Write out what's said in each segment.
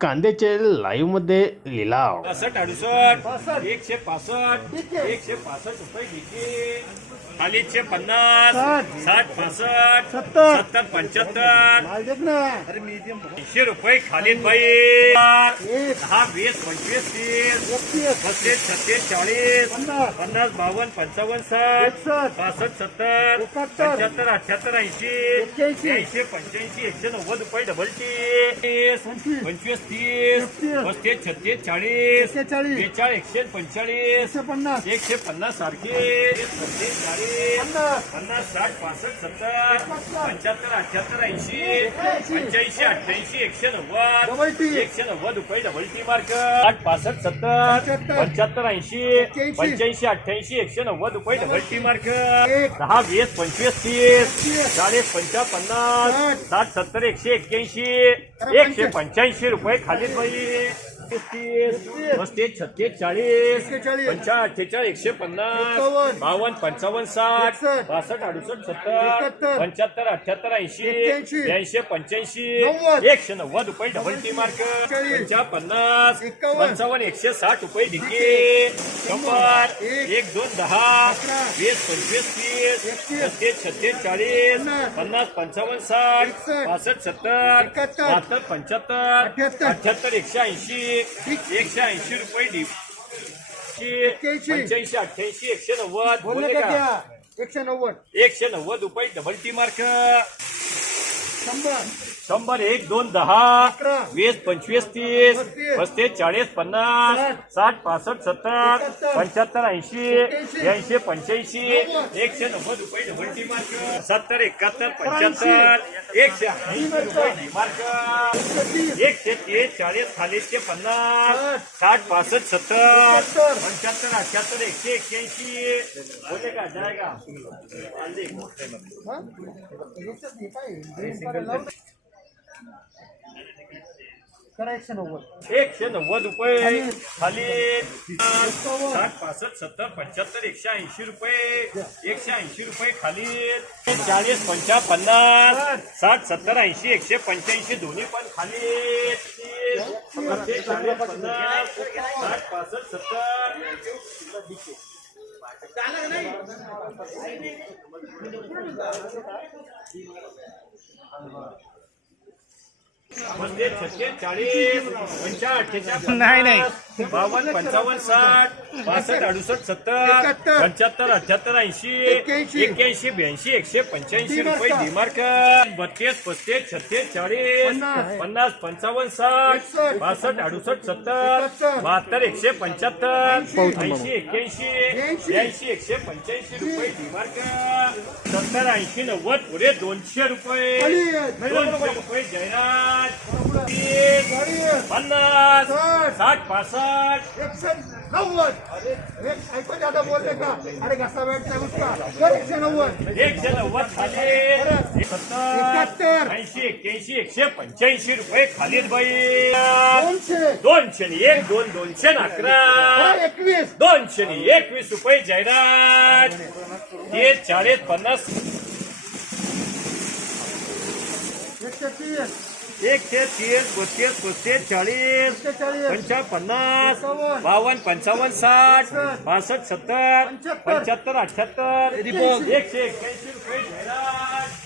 कांद्याचे लाईव्हमध्ये लिलाव पासष्ट अडुसष्ट एकशे पासष्ट एकशे पासष्ट रुपये घेतले खालीचे पन्नास साठ पासष्ट सत्तर. सत्तर पंच्याहत्तर. ऐंशी रुपये खालीद बाई. दहा वीस पंचवीस तीस. पस्तीस छत्तीस चाळीस. पन्नास. पन्नास बावन्न पंचावन्न साठ. पासष्ट सत्तर. पंच्याहत्तर अठ्याहत्तर ऐंशी. ऐंशी पंच्याऐंशी एकशे नव्वद रुपये डबल तीस पंचवीस. तीस. पस्तीस छत्तीस चाळीस बेचाळीस एकशे पंचेचाळीस पन्नास एकशे पन्नास सारखे पस्तीस चाळीस पन्नास साठ पासष्ट सत्तर पंच्याहत्तर अठ्याहत्तर ऐंशी. पंच्याऐंशी अठ्ठ्याऐंशी एकशे नव्वद. एकशे नव्वद रुपये डबल टी मार्क आठ पासष्ट सत्तर पंच्याहत्तर. ऐंशी. पंच्याऐंशी अठ्ठ्याऐंशी एकशे नव्वद रुपये डबल टी मार्क. दहा वीस पंचवीस तीस. चाळीस पंचा पन्नास साठ. सत्तर एकशे एक्क्याऐंशी एकशे पंच्याऐंशी रुपये खाली बाई पस्तीस छत्तीस चाळीस एक्केचाळीस. पंचा अठ्ठेचाळीस एकशे पन्नास. बावन्न पंचावन्न साठ. बासष्ट अडुसष्ट सत्तर. पंच्याहत्तर अठ्याहत्तर ऐंशी. ब्याऐंशी पंच्याऐंशी. एकशे नव्वद रुपये डबल टी मार्क. पंचा पन्नास. पंचावन्न एकशे साठ रुपये डिके शंभर एक. दोन दहा. वीस पंचवीस तीस. पस्तीस छत्तीस चाळीस पन्नास. पंचावन्न साठ. पासष्ट सत्तर. बहात्तर पंच्याहत्तर. अठ्याहत्तर एकशे ऐंशी एकशे ऐंशी रुपये डी एक्क्याऐंशी. पंच्याऐंशी अठ्ठ्याऐंशी एकशे नव्वद बोलले बोलले का का त्या एकशे नव्वद एकशे नव्वद रुपये डबल टी मार्क शंभर शंभर एक दोन दहा अकरा. वीस पंचवीस तीस पस्तीस. पस्तीस चाळीस पन्नास साठ. साठ पासष्ट सत्तर एकाहत्तर. पंच्याहत्तर ऐंशी एक्क्याऐंशी. ऐंशी पंच्याऐंशी नव्वद. एकशे नव्वद रुपये डबल टी मार्क सत्तर एकाहत्तर पंच्याहत्तर एकशे तीस चाळीस खालीचे पन्नास साठ. पासष्ट सत्तर. पंच्याहत्तर अठ्याहत्तर एकशे एक्क्याऐंशी का जायगा हा? करा एकशे नव्वद. एकशे नव्वद रुपये. खाली. साठ पासष्ट सत्तर पंच्याहत्तर एकशे ऐंशी रुपये. एकशे. ऐंशी रुपये खाली. चाळीस पंचा पन्नास. साठ सत्तर ऐंशी एकशे पंच्याऐंशी दोन्ही पण खाली. चाळीस पन्नास. साठ पासष्ट सत्तर पस्तीस छत्तीस चाळीस पंचा अठ्ठेचाळीस नाही, नाही. बावन्न पंचावन्न साठ पासष्ट अडुसष्ट सत्तर. पंच्याहत्तर अठ्याहत्तर ऐंशी एक्क्याऐंशी. ब्याऐंशी एकशे पंच्याऐंशी. रुपये डिमार्क बत्तीस पस्तीस छत्तीस चाळीस पन्नास. पंचावन्न साठ. बासष्ट अडुसष्ट सत्तर. बहात्तर एकशे पंच्याहत्तर ऐंशी. ऐंशी एक्क्याऐंशी ब्याऐंशी. एकशे पंच्याऐंशी रुपये डिमार्क सत्तर ऐंशी नव्वद पुढे दोनशे रुपये. दोनशे रुपये जयराज पन्नास साठ. पासष्ट. एकशे नव्वद. एक ऐकू दादा बोलले का? अरे घसा उसका. एकशे नव्वद. एकशे नव्वद खाली. सत्तर. ऐंशी एक्क्याऐंशी एकशे पंच्याऐंशी रुपये खालीद बाई. दोनशे. दोनशे नि एक दोन दोनशे अकरा. करा एकवीस. दोनशे नि एकवीस रुपये जाहिरात. तीस चाळीस पन्नास. एकशे तीस. एकशे तीस बत्तीस पस्तीस चाळीस पंचा पन्नास. बावन्न पंचावन्न साठ पासष्ट. सत्तर पंच्याहत्तर. अठ्याहत्तर. एकशे एक्क्याऐंशी रुपये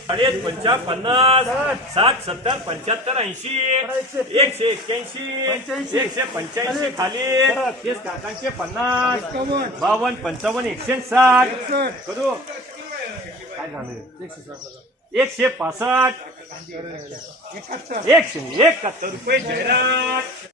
चाळीस पंचा पन्नास साठ सत्तर पंच्याहत्तर ऐंशी एकशे. एक्क्याऐंशी. एकशे पंच्याऐंशी खाली. काकांचे पन्नास. बावन्न पंचावन्न एकशे साठ. करू. काय झालं? एकशे एकशे पासष्ट. एकशे एकाहत्तर रुपये जाहिरात